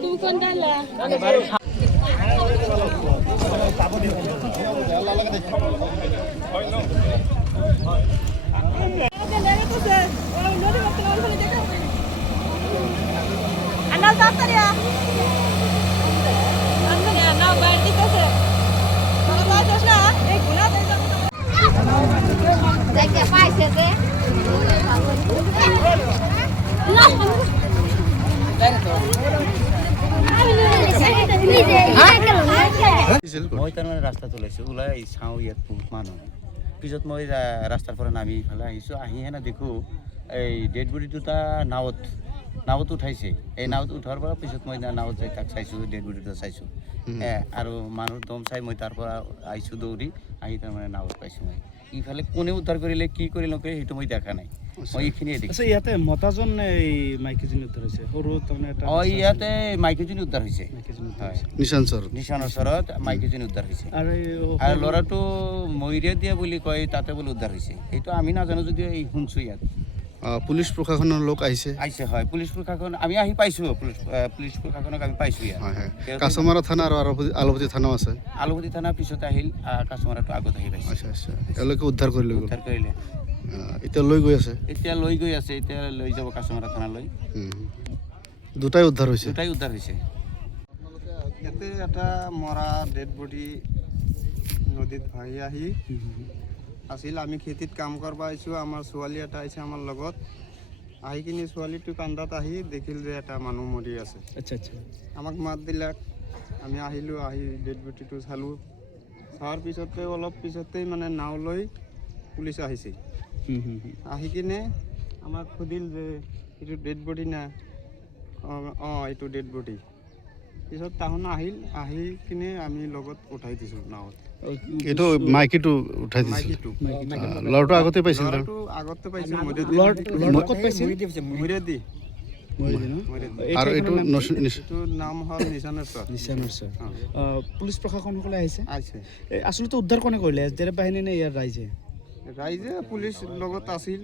তুমি কোন ডালা Anal tata ya. Anal ya, now bayar dikasih. Kalau bayar na, guna deh. Jaga paisa deh. Nah. মই তাৰমানে ৰাস্তা চলাইছোঁ ওলাই চাওঁ ইয়াত বহুত মানুহ পিছত মই ৰাস্তাৰ পৰা নামি ইফালে আহিছোঁ আহি হেনে দেখোঁ এই ডেড বডি দুটা নাৱত উঠাইছে এই নাৱত উঠাৰ পৰা পিছত মই নাৱত যাই তাক চাইছোঁ ডেড বডি দুটা চাইছোঁ আৰু মানুহ দম চাই মই তাৰ পৰা আহিছোঁ দৌৰি আহি তাৰমানে নাৱত পাইছোঁ মই ইফালে কোনে উদ্ধাৰ কৰিলে কি কৰি নকৰে সেইটো মই দেখা নাই মই এইখিনিয়ে দেখিছোঁ ইয়াতে মতাজন এই মাইকীজনী উদ্ধাৰ হৈছে সৰু তাৰমানে ইয়াতে মাইকীজনী উদ্ধাৰ হৈছে নিশানৰ ওচৰত মাইকীজনী উদ্ধাৰ হৈছে আৰু ল'ৰাটো ময়ূৰীয়া দিয়া বুলি কয় তাতে বোলে উদ্ধাৰ হৈছে সেইটো আমি নাজানো যদিও এই শুনছোঁ ইয়াত পুলিচ প্ৰশাসনৰ লোক আহিছে হয় পুলিচ প্ৰশাসন আমি আহি পাইছোঁ পুলিচ প্ৰশাসনক আমি পাইছোঁ ইয়াত কাছমাৰা থানা আৰু আলুপতি থানাও আছে আলুপতি থানা পিছত আহিল কাছমাৰাটো আগত আহি পাইছে এওঁলোকে উদ্ধাৰ কৰিলে এতিয়া লৈ গৈ আছে এতিয়া লৈ যাব কাছমাৰা থানালৈ দুটাই উদ্ধাৰ হৈছে ইয়াতে এটা মৰা ডেড বডি নদীত ভাহি আহি আছিল আমি খেতিত কাম কৰিব আহিছোঁ আমাৰ ছোৱালী এটা আহিছে আমাৰ লগত আহি কিনি ছোৱালীটো কান্দাত আহি দেখিল যে এটা মানুহ মৰি আছে আমাক মাত দিলাক আমি আহিলোঁ আহি ডেড বডিটো চালোঁ চোৱাৰ পিছতে অলপ পিছতেই মানে নাও লৈ পুলিচ আহিছে আহি কিনে আমাক সুধিল যে এইটো ডেড বডি না এইটো ডেড বডি পিছত তাহোন আহিল আহি কিনে আমি লগত উঠাই দিছোঁ নাৱত এইটো মাইকীটো উঠাই দিছিল ল'ৰাটো আগতে পাইছিল আৰু এইটো নাম হ'ল নিশানৰ ছাৰ পুলিচ প্ৰশাসনসকলে আহিছে আচলতে উদ্ধাৰ কোনে কৰিলে এছডিআৰএফ বাহিনী নে ইয়াৰ ৰাইজে পুলিচ লগত আছিল